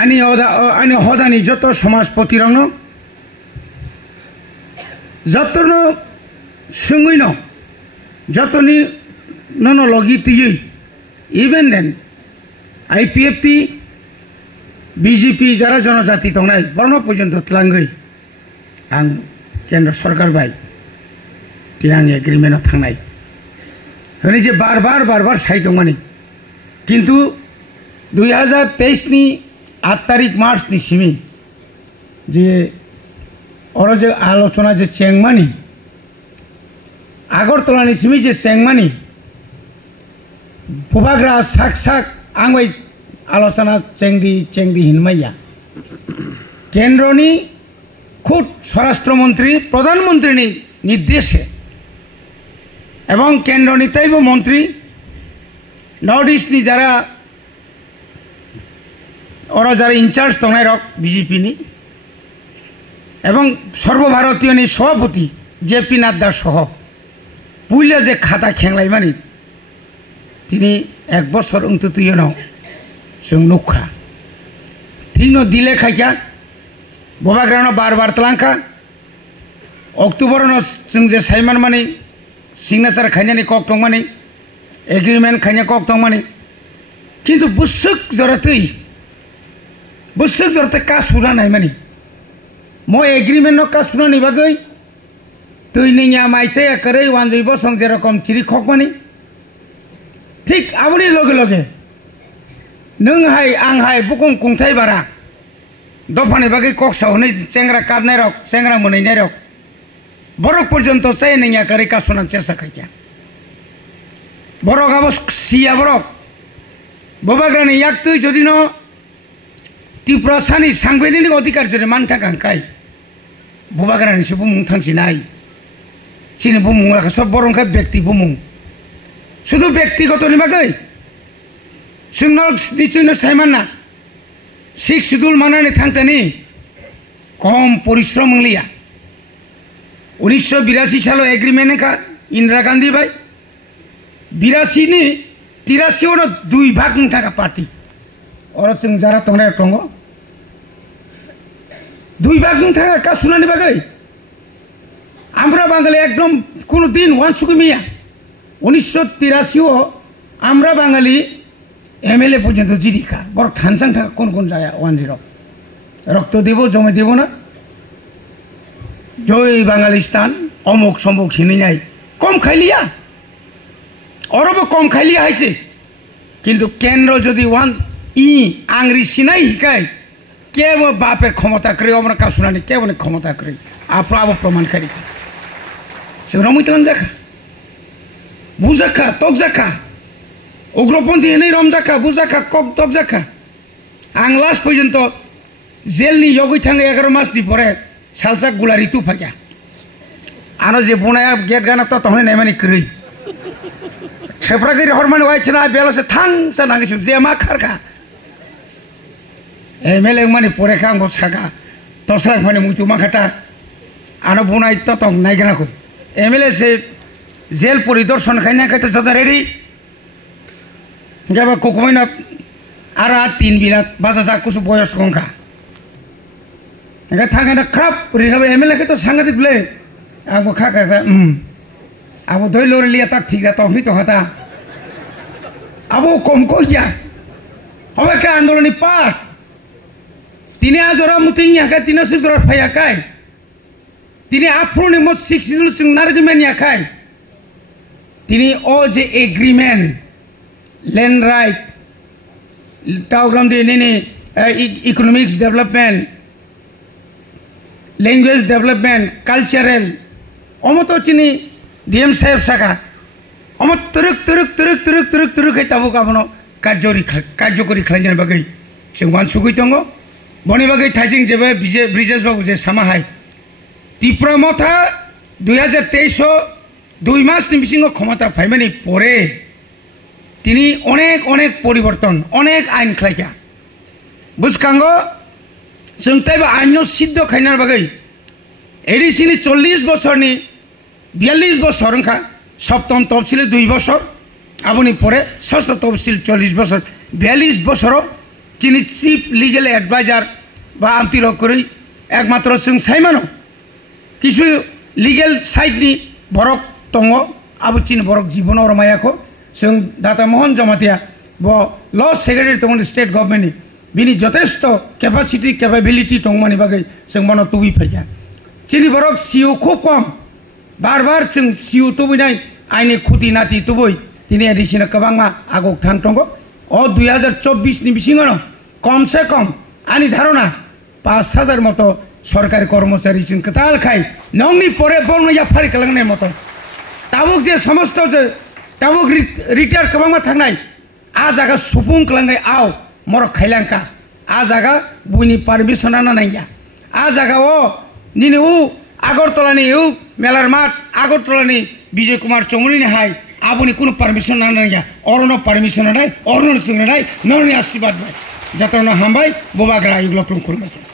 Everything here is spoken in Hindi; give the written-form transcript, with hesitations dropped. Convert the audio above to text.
आनी हदानी जत समाजपति रंग जतनो सुंगुइन जतनी ननो लगी तीय इवेन देन IPFT BJP जरा जनजाति तंगनाय बरनो पर्यन्त तलांगै आं केंद्र सरकार बाय तिनां एग्रीमेंट थांनाय होने जे बार बार साइदमानि किंतु 2023 नि 8 तारिख मार्च नि सिमी जे और जे आलोचना जे चेंगमानि आगरतला नि सिमी जे चेंगमानि फुबाग्रा साक आंबाय आलोचना चेंगदी हिनमाया केंद्रनि खुद स्वराष्ट्र मंत्री प्रधानमंत्री नि निर्देशे एवं केंद्रनि तैब मंत्री नॉर्थ ईस्ट नि जरा और जरा इंचार्ज तंगनाय रक बीजेपी नि एवं सर्वभारतीय नि सभापति JP नाड्डा सह पुलिया जे खाता खेंलायमानि तिनि एक बछर उंतुतुयनो जों नुखा थिनो दिले खायका बबाग्रानो बार तलांखा अक्टोबरनो जों जे साइमान माने सिग्नेचार खायनानि कक दंमानि एग्रीमेंट खायना कक दंमानि किंतु बुसुक जरते का सुरा नाय मानि मो एग्रीमेंट नो का सुना नि बागै तैनिया माइसे करे वानजैब सं जे रकम चिरि खक मानि ठीक आबनि लगे लगे नोंहाय आंहाय बुकुं कुंथाय बारा दफानि बागै कक सावनै सेंग्रा काबनाय रक सेंग्रा मोनैनाय रक बरक पर्यन्त चाय नैया करे का सुना चेष्टा खायका बरक आबो सिया बरक बबाग्रानि याक्तै जदि न त्रिपुरा सानि सांबेदिनि अधिकार जरे मानथा गांखाय बबाग्रानि से बुमुं थांसि नाय सिनि बुमुं राखा सब बरंखा व्यक्ति बुमुं शुधु व्यक्तिगतनि बागै जोंनो निचयनो सायमाना 6 शिड्यूल मानानै थांतनि कम परिश्रम लिया 1982 साल एग्रीमेंट का इंदिरा गांधी भाई 82 नि 83 दुई भाग थाका पार्टी और जों जरा तंगनाय दङ दुई भाग थाका का सुनानि बागै आमरा बांगाली एकदम कोनो दिन वानसुकुमिया 1983 आमरा बांगाली MLA पर्यन्त जीविका बर थानसां थाका कोन जाया 10 रक्त देव जमाय देव ना जय बांगालिस्तान अमुक सम्मुख हिनाय कम खाइलिया अरबो कम खाइलिया हाइसे किंतु केंद्र जदि वान आंग्री सिनाय हिकाय केबो बापेर क्षमता करे हमरा का सुनानि केबो क्षमता करे आपराबो प्रमाण करी जोंरा मुइतन जाखा बुजाखा तक जाखा उग्रपन्थी नै रमजाखा बुजाखा कक तक जाखा आं लास्ट पर्यन्त जेलनि यगै थाङो 11 मासनि परे सालसा गुलारि तु फाग्या आनो जे बुनाया गेट गाना त तहने नायमानि कै सेफ्रागै हरमानि वाइछना बेलसे थां सानांगै जे मा खारखा MLA माने परेखा आंबो सागा तसरा माने मुतु माखाटा आनो बुनाय त तंग नायगनाखौ MLA से जेल परिदर्शन खायना खायत जदा रेडी जाबा कोकमैना आरो 3 बिला बाजा जा कुसु बयस गंखा थांगना खराब रिहाब MLA के तो सांगति प्ले आबो खाका आबो दैलोर लिया तक ठीक है तो ही तो हता आबो कम को या अब के आंदोलननि पार्ट तिनी आजरा मुतिं याका तिना सुजरा फायाकाय तिनी आफ्रोनि मो 6 शिड्यूल सिं नारगमेन याकाय तिनी ओ जे एग्रीमेंट लैंड राइट तावग्राम दे नेने economics development language development cultural अमतो चिनी DM साहेब साका अम तुरुक है ताबो गाबनो कार्यकरी खालामनाय बागै जों वानसुगै दङ बनि बागै थाइजिं जेबे ब्रिजेश बाबु जे सामाहाय त्रिपुरा मथा 2023 2 मासनि बिसिङाव क्षमता फाइमानि परे तिनी अनेक परिवर्तन अनेक आइन खालायखा बुसखांगो जों ताइबा आइनो सिद्ध खायनार बागै एडिसिनि 40 बछरनि 42 बछर ओंखा सप्तम तफसिल 2 बछर आबुनि परे षष्ठ तफसिल 40 बछर 42 बछर চিনি চিফ লিগেল এডভাইজার বা আমতি রক করে একমাত্র जों साइमानो কিছু লিগেল সাইডনি বরক दङ आबो चिनि बरक जीवनाव रमायाखौ जों दाता मोहन जमातिया ब ल सेक्रेटारि दङ स्टेट गभर्नमेन्टनि बिनि जथेष्ट केपासिटी केपेबिलिटी दंमानि बागै जों मनो तुबि फैया चिनि बरक सिउ खुब कम बार बार जों सिउ तुबिनाय आइनि खुदि नाति तुबै दिनै एडिसिना गोबांमा आगक थां दङ अ 2024 नि बिसिङाव कम से कम आनि धारणा 5000 मतो सरकारी कर्मचारी जों कताल खाय नंनि परे बलनया फारि खालामनाय मतो ताबुक जे समस्त जे ताबुक रिटायर गोबांमा थांनाय आ जागा सुफुं खालामनाय आव मर खायलांका आ जागा बुनि पारमिशन ना नाया आ जागा ओ निनि उ आगरतलानि उ मेलारमाट आगरतलानि विजय कुमार चौमुनि हाय आबुनि कुनु पारमिशन ना नाया अरनो पारमिशन नाय अरनो सिंह नाय नरनि आशीर्वाद नाय जातनो हामबाय बोबाग्रा इग्लो खुरमाय।